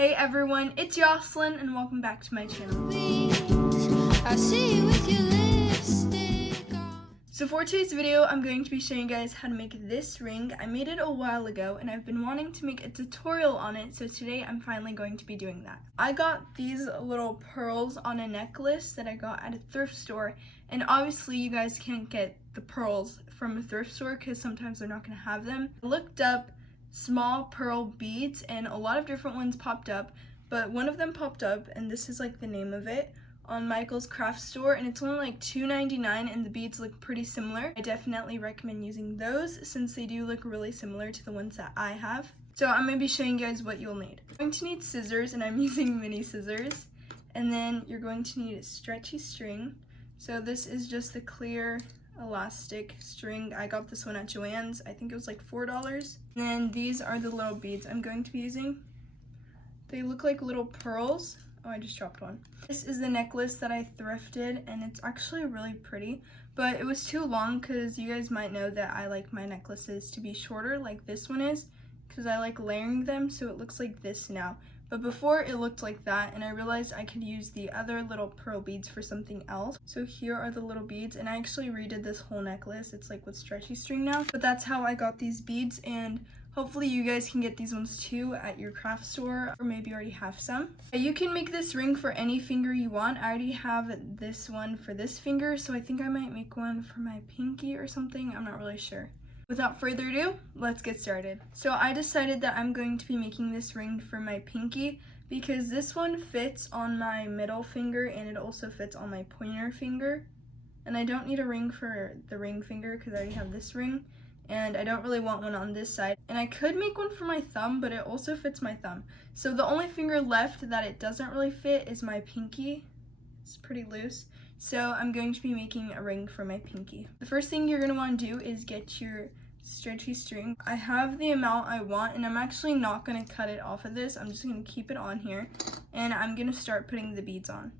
Hey everyone, it's Jocelyn and welcome back to my channel. I see you with your lipstick on. So for today's video, I'm going to be showing you guys how to make this ring. I made it a while ago and I've been wanting to make a tutorial on it, so today I'm finally going to be doing that. I got these little pearls on a necklace that I got at a thrift store, and obviously you guys can't get the pearls from a thrift store because sometimes they're not going to have them. I looked up small pearl beads and a lot of different ones popped up, but one of them popped up, and this is like the name of it, on Michael's Craft Store, and it's only like $2.99 and the beads look pretty similar. I definitely recommend using those since they do look really similar to the ones that I have. So I'm going to be showing you guys what you'll need. You're going to need scissors, and I'm using mini scissors, and then you're going to need a stretchy string. So this is just the clear elastic string. I got this one at Joann's. I think it was like $4. And then these are the little beads I'm going to be using. They look like little pearls. Oh, I just dropped one. This is the necklace that I thrifted, and it's actually really pretty, but it was too long because you guys might know that I like my necklaces to be shorter like this one is, because I like layering them so it looks like this now. But before it looked like that, and I realized I could use the other little pearl beads for something else. So here are the little beads, and I actually redid this whole necklace. It's like with stretchy string now, but that's how I got these beads, and hopefully you guys can get these ones too at your craft store, or maybe you already have some. You can make this ring for any finger you want. I already have this one for this finger, so I think I might make one for my pinky or something. I'm not really sure. Without further ado, let's get started. So I decided that I'm going to be making this ring for my pinky because this one fits on my middle finger and it also fits on my pointer finger. And I don't need a ring for the ring finger because I already have this ring. And I don't really want one on this side. And I could make one for my thumb, but it also fits my thumb. So the only finger left that it doesn't really fit is my pinky. It's pretty loose. So I'm going to be making a ring for my pinky. The first thing you're going to want to do is get your stretchy string. I have the amount I want, and I'm actually not going to cut it off of this. I'm just going to keep it on here, and I'm going to start putting the beads on.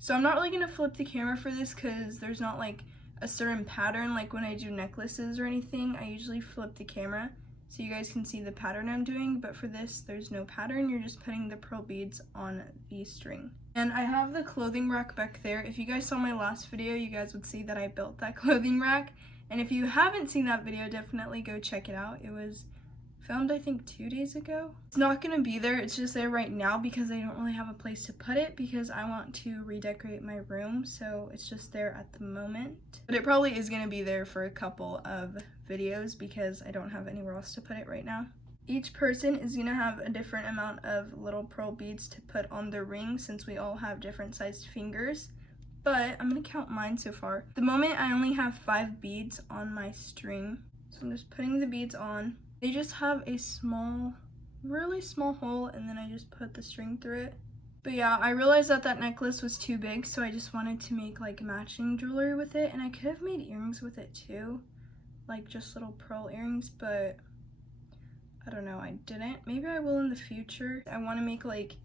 So I'm not really going to flip the camera for this because there's not like a certain pattern like when I do necklaces or anything. I usually flip the camera so you guys can see the pattern I'm doing, but for this there's no pattern. You're just putting the pearl beads on the string. And I have the clothing rack back there. If you guys saw my last video, you guys would see that I built that clothing rack, and if you haven't seen that video, definitely go check it out. It was filmed I think 2 days ago. It's not gonna be there, it's just there right now because I don't really have a place to put it because I want to redecorate my room, so it's just there at the moment. But it probably is gonna be there for a couple of videos because I don't have anywhere else to put it right now. Each person is gonna have a different amount of little pearl beads to put on their ring since we all have different sized fingers. But I'm gonna count mine so far. At the moment I only have 5 beads on my string. So I'm just putting the beads on. They just have a small, really small hole, and then I just put the string through it. But yeah, I realized that that necklace was too big, so I just wanted to make like matching jewelry with it, and I could have made earrings with it too, like just little pearl earrings, but I don't know, I didn't. Maybe I will in the future. I want to make like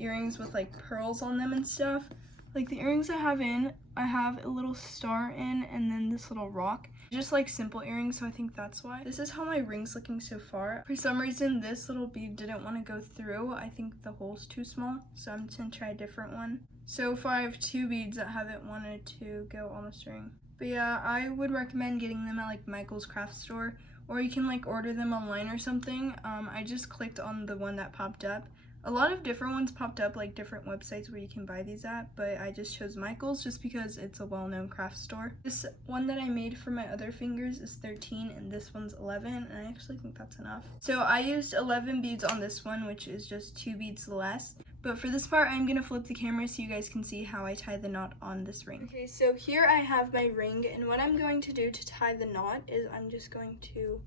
earrings with like pearls on them and stuff. Like the earrings I have a little star in, and then this little rock. Just like simple earrings, so I think that's why. This is how my ring's looking so far. For some reason, this little bead didn't want to go through. I think the hole's too small, so I'm just gonna try a different one. So far I have 2 beads that haven't wanted to go on the string. But yeah, I would recommend getting them at like Michael's Craft Store, or you can like order them online or something. I just clicked on the one that popped up. A lot of different ones popped up, like different websites where you can buy these at, but I just chose Michael's just because it's a well-known craft store. This one that I made for my other fingers is 13 and this one's 11, and I actually think that's enough. So I used 11 beads on this one, which is just 2 beads less. But for this part, I'm gonna flip the camera so you guys can see how I tie the knot on this ring. Okay, so here I have my ring, and what I'm going to do to tie the knot is I'm just going to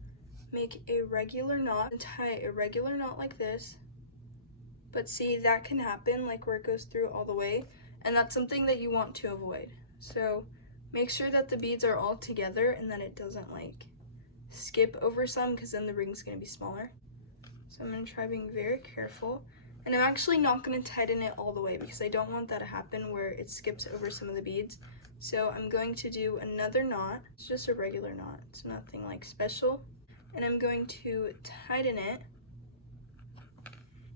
make a regular knot and tie a regular knot like this. But see, that can happen, like where it goes through all the way, and that's something that you want to avoid. So make sure that the beads are all together and that it doesn't like skip over some, because then the ring's gonna be smaller. So I'm gonna try being very careful, and I'm actually not gonna tighten it all the way because I don't want that to happen where it skips over some of the beads. So I'm going to do another knot. It's just a regular knot, it's nothing like special, and I'm going to tighten it.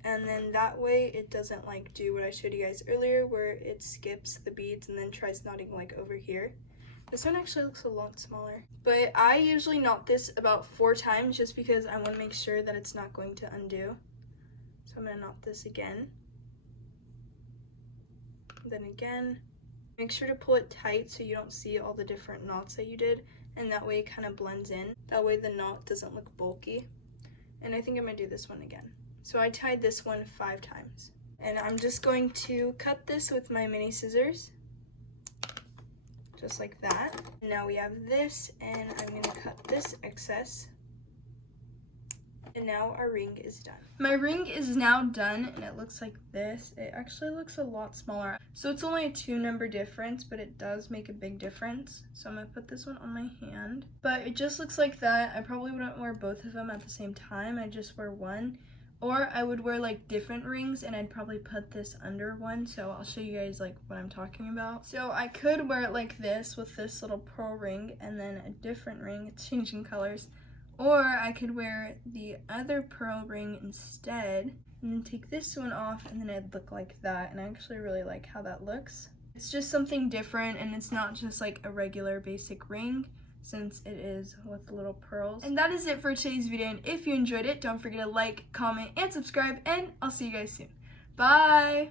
and then that way it doesn't like do what I showed you guys earlier where it skips the beads and then tries knotting like over here. This one actually looks a lot smaller, but I usually knot this about 4 times just because I want to make sure that it's not going to undo. So I'm going to knot this again, then again. Make sure to pull it tight so you don't see all the different knots that you did, and that way it kind of blends in. That way the knot doesn't look bulky. And I think I'm going to do this one again. So I tied this one 5 times. And I'm just going to cut this with my mini scissors. Just like that. Now we have this, and I'm going to cut this excess. And now our ring is done. My ring is now done, and it looks like this. It actually looks a lot smaller. So it's only a 2 number difference, but it does make a big difference. So I'm going to put this one on my hand. But it just looks like that. I probably wouldn't wear both of them at the same time. I'd just wear one. Or I would wear like different rings, and I'd probably put this under one. So I'll show you guys like what I'm talking about. So I could wear it like this with this little pearl ring and then a different ring. It's changing colors. Or I could wear the other pearl ring instead and then take this one off, and then it'd look like that. And I actually really like how that looks. It's just something different, and it's not just like a regular basic ring since it is with the little pearls. And that is it for today's video. And if you enjoyed it, don't forget to like, comment, and subscribe, and I'll see you guys soon. Bye!